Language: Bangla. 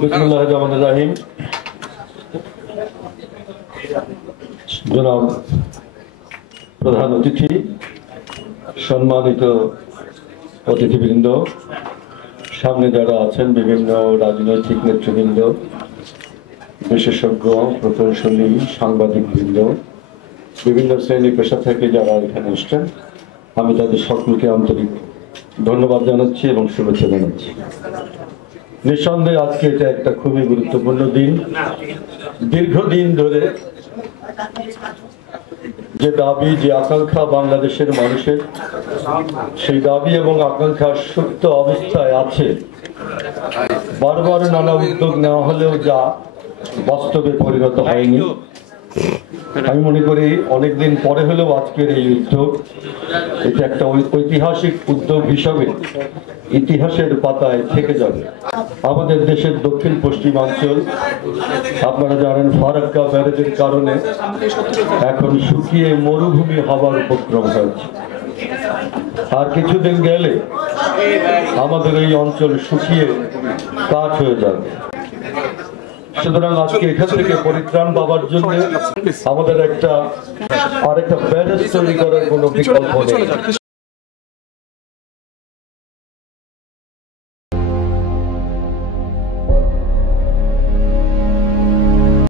बिस्मिल्लाहिर्रहमानिर्रहीम। जनाब प्रधान अतिथि, सम्मानित अतिथिबृंद, सामने যারা আছেন বিভিন্ন রাজনৈতিক নেতৃবৃন্দ, বিশেষজ্ঞ, প্রকৌশলী, সাংবাদিকবৃন্দ, বিভিন্ন শ্রেণী পেশা থেকে যারা এখানে এসেছেন, আমি তাদের সকলকে আন্তরিক ধন্যবাদ জানাচ্ছি এবং শুভেচ্ছা জানাচ্ছি। নিঃসন্দেহে আজকে এটা একটা খুবই গুরুত্বপূর্ণ দিন। দীর্ঘদিন ধরে যে দাবি, যে আকাঙ্ক্ষা বাংলাদেশের মানুষের, সেই দাবি এবং আকাঙ্ক্ষা সুপ্ত অবস্থায় আছে। বারবার নানা উদ্যোগ নেওয়া হলেও যা বাস্তবে পরিণত হয়নি। আমি মনে করি অনেকদিন পরে হলেও আজকের এই উদ্যোগ, এটা একটা ঐতিহাসিক উদ্যোগ হিসাবে ইতিহাসের পাতায় থেকে যাবে। আমাদের দেশের দক্ষিণ পশ্চিমাঞ্চল, আপনারা জানেন, ফারাক্কা ব্যারেজের কারণে এখন শুকিয়ে মরুভূমি হবার উপক্রম হয়েছে। আর কিছুদিন গেলে আমাদের এই অঞ্চল শুকিয়ে কাঠ হয়ে যাবে। সুতরাং আজকে এখান থেকে পরিত্রাণ পাওয়ার জন্য আমাদের আরেকটা ব্যারেজ তৈরি করার কোনো বিকল্প নেই।